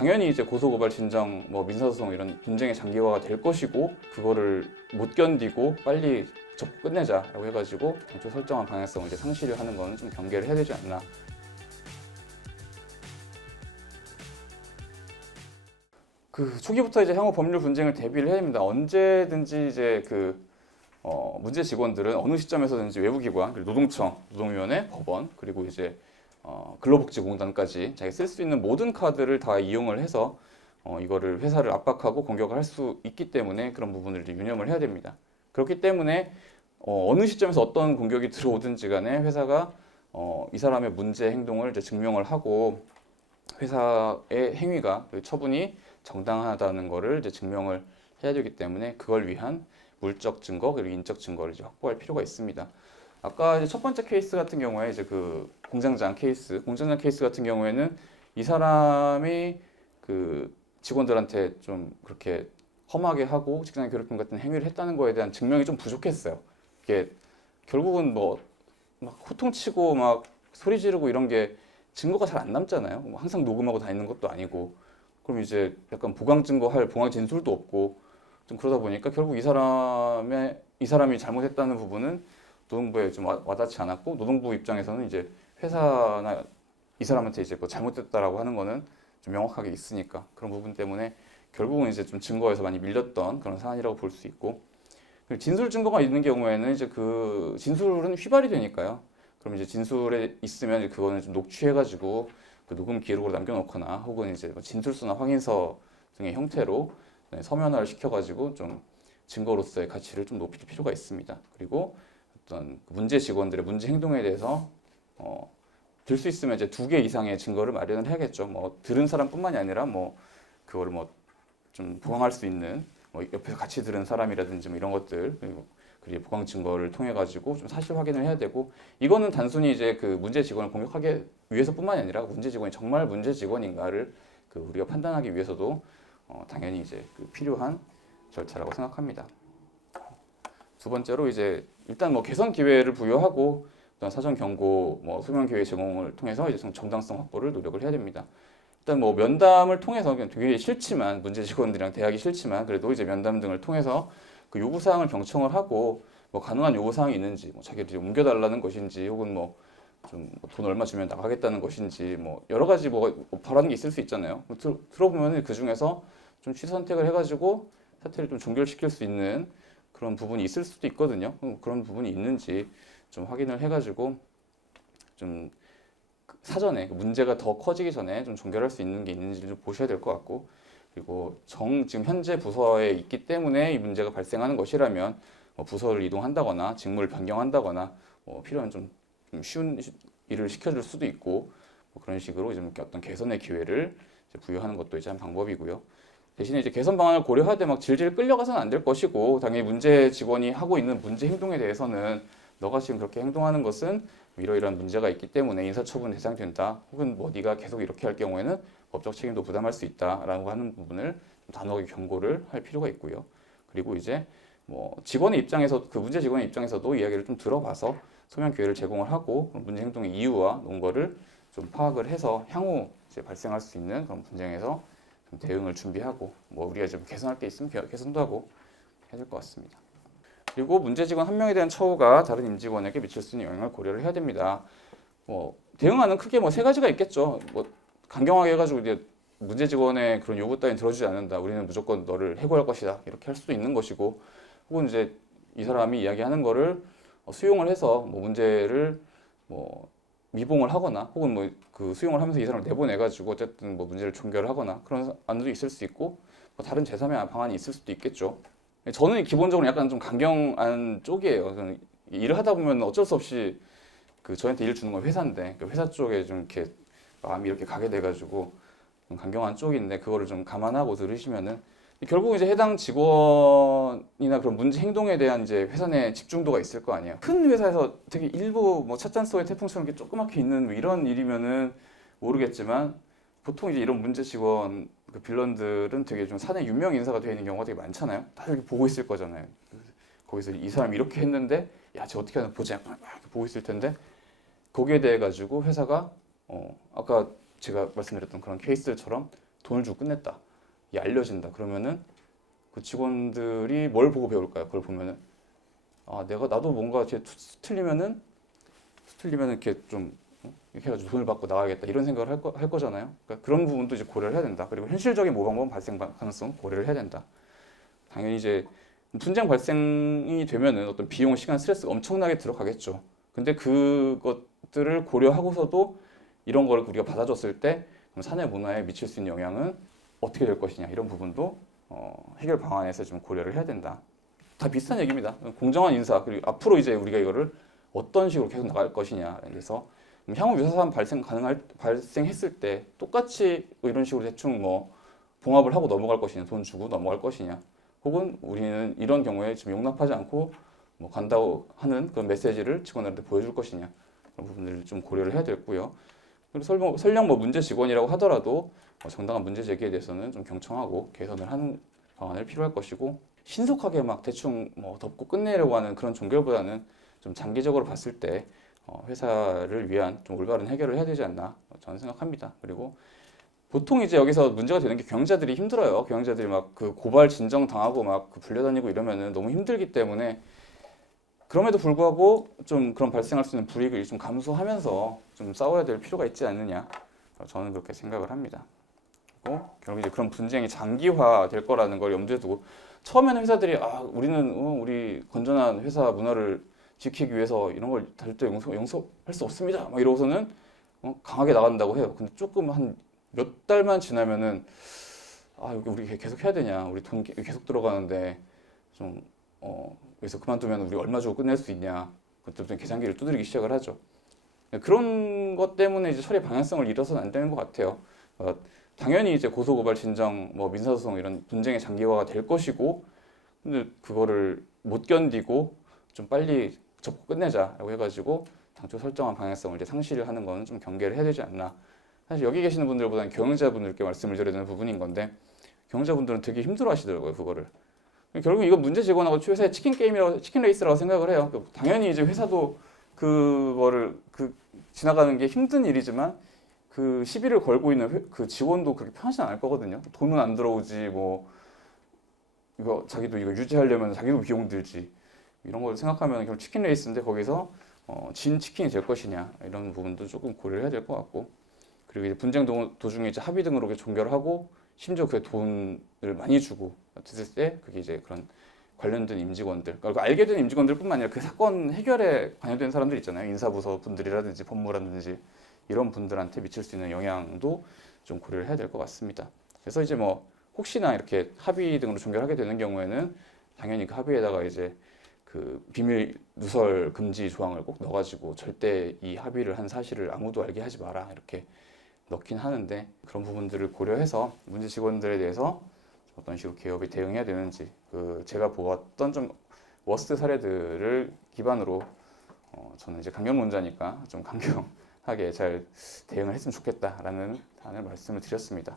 당연히 이제 고소고발 진정, 뭐 민사소송 이런 분쟁의 장기화가 될 것이고 그거를 못 견디고 빨리 접고 끝내자라고 해가지고 당초 설정한 방향성을 이제 상실을 하는 거는 좀 경계를 해야 되지 않나. 그 초기부터 이제 향후 법률 분쟁을 대비를 해야 됩니다. 언제든지 이제 문제 직원들은 어느 시점에서든지 외부기관, 노동청, 노동위원회, 법원, 그리고 이제 근로복지공단까지 자기 쓸 수 있는 모든 카드를 다 이용을 해서 이거를 회사를 압박하고 공격을 할 수 있기 때문에 그런 부분을 이제 유념을 해야 됩니다. 그렇기 때문에 어느 시점에서 어떤 공격이 들어오든지 간에 회사가 이 사람의 문제 행동을 이제 증명을 하고 회사의 행위가 그 처분이 정당하다는 것을 이제 증명을 해야 되기 때문에 그걸 위한 물적 증거 그리고 인적 증거를 이제 확보할 필요가 있습니다. 아까 이제 첫 번째 케이스 같은 경우에 이제 그 공장장 케이스 같은 경우에는 이 사람이 그 직원들한테 좀 그렇게 험하게 하고 직장 괴롭힘 같은 행위를 했다는 거에 대한 증명이 좀 부족했어요. 이게 결국은 뭐 막 호통치고 막 소리 지르고 이런 게 증거가 잘 안 남잖아요. 뭐 항상 녹음하고 다니는 것도 아니고. 그럼 이제 약간 보강 증거할 보강 진술도 없고 좀 그러다 보니까 결국 이 사람이 잘못했다는 부분은 노동부에 좀 와닿지 않았고 노동부 입장에서는 이제 회사나 이 사람한테 이제 뭐 잘못됐다라고 하는 거는 좀 명확하게 있으니까 그런 부분 때문에 결국은 이제 좀 증거에서 많이 밀렸던 그런 사안이라고 볼 수 있고 진술 증거가 있는 경우에는 이제 그 진술은 휘발이 되니까요. 그럼 이제 진술에 있으면 이제 그거는 좀 녹취해가지고 그 녹음 기록으로 남겨놓거나 혹은 이제 뭐 진술서나 확인서 등의 형태로 서면화를 시켜가지고 좀 증거로서의 가치를 좀 높일 필요가 있습니다. 그리고 어떤 문제 직원들의 문제 행동에 대해서 들 수 있으면 이제 2개 이상의 증거를 마련을 해야겠죠. 뭐 들은 사람뿐만이 아니라 뭐 그거를 뭐 좀 보강할 수 있는 뭐 옆에서 같이 들은 사람이라든지 뭐 이런 것들 그리고 보강 증거를 통해 가지고 좀 사실 확인을 해야 되고 이거는 단순히 이제 그 문제 직원을 공격하기 위해서뿐만이 아니라 문제 직원이 정말 문제 직원인가를 그 우리가 판단하기 위해서도 당연히 이제 그 필요한 절차라고 생각합니다. 두 번째로 이제 일단 뭐 개선 기회를 부여하고 사전 경고, 뭐 소명 기회 제공을 통해서 이제 정당성 확보를 노력을 해야 됩니다. 일단 뭐 면담을 통해서 그냥 되게 싫지만 문제 직원들이랑 대하기 싫지만 그래도 이제 면담 등을 통해서 그 요구 사항을 경청을 하고 뭐 가능한 요구 사항이 있는지, 뭐 자기를 옮겨달라는 것인지, 혹은 뭐 좀 돈 얼마 주면 나가겠다는 것인지, 뭐 여러 가지 뭐 바라는 게 있을 수 있잖아요. 들어보면 그 중에서 좀 취선택을 해가지고 사태를 좀 종결시킬 수 있는 그런 부분이 있을 수도 있거든요. 그런 부분이 있는지 좀 확인을 해가지고 좀 사전에 문제가 더 커지기 전에 좀 종결할 수 있는 게 있는지 좀 보셔야 될 것 같고, 그리고 지금 현재 부서에 있기 때문에 이 문제가 발생하는 것이라면 뭐 부서를 이동한다거나 직무를 변경한다거나 뭐 필요한 좀 쉬운 일을 시켜줄 수도 있고 뭐 그런 식으로 좀 어떤 개선의 기회를 부여하는 것도 이제 한 방법이고요. 대신에 이제 개선 방안을 고려하되 막 질질 끌려가서는 안 될 것이고 당연히 문제 직원이 하고 있는 문제 행동에 대해서는 너가 지금 그렇게 행동하는 것은 이러이러한 문제가 있기 때문에 인사처분 대상이 된다. 혹은 뭐 네가 계속 이렇게 할 경우에는 법적 책임도 부담할 수 있다라고 하는 부분을 좀 단호하게 경고를 할 필요가 있고요. 그리고 이제 뭐 직원의 입장에서 그 문제 직원의 입장에서도 이야기를 좀 들어봐서 소명 기회를 제공을 하고 문제 행동의 이유와 논거를 좀 파악을 해서 향후 이제 발생할 수 있는 그런 분쟁에서 좀 대응을 준비하고 뭐 우리가 좀 개선할 게 있으면 개선도 하고 해야 될 것 같습니다. 그리고 문제 직원 한 명에 대한 처우가 다른 임직원에게 미칠 수 있는 영향을 고려를 해야 됩니다. 뭐 대응하는 크게 뭐 3가지가 있겠죠. 뭐 강경하게 해가지고 이제 문제 직원의 그런 요구 따윈 들어주지 않는다. 우리는 무조건 너를 해고할 것이다. 이렇게 할 수도 있는 것이고, 혹은 이제 이 사람이 이야기하는 거를 수용을 해서 뭐 문제를 뭐 미봉을 하거나, 혹은 뭐 그 수용을 하면서 이 사람을 내보내가지고 어쨌든 뭐 문제를 종결하거나 그런 안도 있을 수 있고, 뭐 다른 제3의 방안이 있을 수도 있겠죠. 저는 기본적으로 약간 좀 강경한 쪽이에요. 일을 하다 보면 어쩔 수 없이 그 저한테 일 주는 건 회사인데 그 회사 쪽에 좀 이렇게 마음이 이렇게 가게 돼가지고 좀 강경한 쪽인데 그거를 좀 감안하고 들으시면은 결국 이제 해당 직원이나 그런 문제 행동에 대한 이제 회사 내 집중도가 있을 거 아니에요. 큰 회사에서 되게 일부 뭐 찻잔 속의 태풍처럼 이렇게 조그맣게 있는 뭐 이런 일이면은 모르겠지만 보통 이제 이런 문제 직원 그 빌런들은 되게 좀 사내 유명 인사가 되어 있는 경우가 되게 많잖아요. 다 이렇게 보고 있을 거잖아요. 거기서 이 사람 이렇게 했는데 야, 쟤 어떻게 하나 보자. 보고 있을 텐데 거기에 대해 가지고 회사가 아까 제가 말씀드렸던 그런 케이스들처럼 돈을 주고 끝냈다. 이 알려진다. 그러면은 그 직원들이 뭘 보고 배울까요? 그걸 보면은 나도 뭔가 이렇게 틀리면은 이렇게 좀 이렇게 해가지고 돈을 받고 나가야겠다 이런 생각을 할 거잖아요. 그러니까 그런 부분도 이제 고려를 해야 된다. 그리고 현실적인 모방법 발생 가능성 고려를 해야 된다. 당연히 이제 분쟁 발생이 되면은 어떤 비용, 시간, 스트레스가 엄청나게 들어가겠죠. 근데 그것들을 고려하고서도 이런 걸 우리가 받아줬을 때 그럼 사내 문화에 미칠 수 있는 영향은 어떻게 될 것이냐 이런 부분도 해결 방안에서 좀 고려를 해야 된다. 다 비슷한 얘기입니다. 공정한 인사 그리고 앞으로 이제 우리가 이거를 어떤 식으로 계속 나갈 것이냐. 그래서 향후 유사사안 발생했을 때 똑같이 이런 식으로 대충 뭐 봉합을 하고 넘어갈 것이냐, 돈 주고 넘어갈 것이냐, 혹은 우리는 이런 경우에 지금 용납하지 않고 뭐 간다고 하는 그런 메시지를 직원들한테 보여줄 것이냐 그런 부분들을 좀 고려를 해야 되고요. 그리고 설령 뭐 문제 직원이라고 하더라도 정당한 문제 제기에 대해서는 좀 경청하고 개선을 하는 방안을 필요할 것이고 신속하게 막 대충 뭐 덮고 끝내려고 하는 그런 종결보다는 좀 장기적으로 봤을 때 회사를 위한 좀 올바른 해결을 해야 되지 않나 저는 생각합니다. 그리고 보통 이제 여기서 문제가 되는 게 경영자들이 힘들어요. 경영자들이 막 그 고발 진정 당하고 막 불려다니고 이러면은 너무 힘들기 때문에 그럼에도 불구하고 좀 그런 발생할 수 있는 불이익을 좀 감수하면서 좀 싸워야 될 필요가 있지 않느냐 저는 그렇게 생각을 합니다. 그리고 결국 이제 그런 분쟁이 장기화 될 거라는 걸 염두에 두고 처음에는 회사들이 우리는 우리 건전한 회사 문화를 지키기 위해서 이런 걸 절대 용서할 수 없습니다. 막 이러고서는 강하게 나간다고 해요. 근데 조금 한 몇 달만 지나면은 여기 우리 계속 해야 되냐? 우리 돈 계속 들어가는데 좀 여기서 그만두면 우리 얼마 주고 끝낼 수 있냐? 그때부터 계산기를 두드리기 시작을 하죠. 그런 것 때문에 이제 처리 방향성을 잃어서는 안 되는 것 같아요. 당연히 이제 고소고발 진정, 뭐 민사소송 이런 분쟁의 장기화가 될 것이고, 근데 그거를 못 견디고 좀 빨리 접고 끝내자라고 해가지고 당초 설정한 방향성을 이제 상실을 하는 건 좀 경계를 해야 되지 않나. 사실 여기 계시는 분들보다는 경영자분들께 말씀을 드려야 되는 부분인 건데 경영자분들은 되게 힘들어하시더라고요 그거를. 결국 이거 문제 제공하고 회사의 치킨 레이스라고 생각을 해요. 당연히 이제 회사도 그거를 지나가는 게 힘든 일이지만 그 시비를 걸고 있는 그 직원도 그렇게 편하진 않을 거거든요. 돈은 안 들어오지 뭐 자기도 이거 유지하려면 자기도 비용 들지 이런 걸 생각하면 결국 치킨 레이스인데 거기서 진 치킨이 될 것이냐 이런 부분도 조금 고려를 해야 될 것 같고 그리고 이제 분쟁 도중에 이제 합의 등으로 종결하고 심지어 그 돈을 많이 주고 됐을 때 그게 이제 그런 관련된 임직원들 그러니까 알게 된 임직원들뿐만 아니라 그 사건 해결에 관여된 사람들 있잖아요. 인사부서 분들이라든지 법무라든지 이런 분들한테 미칠 수 있는 영향도 좀 고려를 해야 될 것 같습니다. 그래서 이제 뭐 혹시나 이렇게 합의 등으로 종결하게 되는 경우에는 당연히 그 합의에다가 이제 그 비밀 누설 금지 조항을 꼭 넣어가지고 절대 이 합의를 한 사실을 아무도 알게 하지 마라 이렇게 넣긴 하는데 그런 부분들을 고려해서 문제 직원들에 대해서 어떤 식으로 기업이 대응해야 되는지 제가 보았던 좀 워스트 사례들을 기반으로 저는 이제 강경론자니까 좀 강경하게 잘 대응을 했으면 좋겠다라는 단을 말씀을 드렸습니다.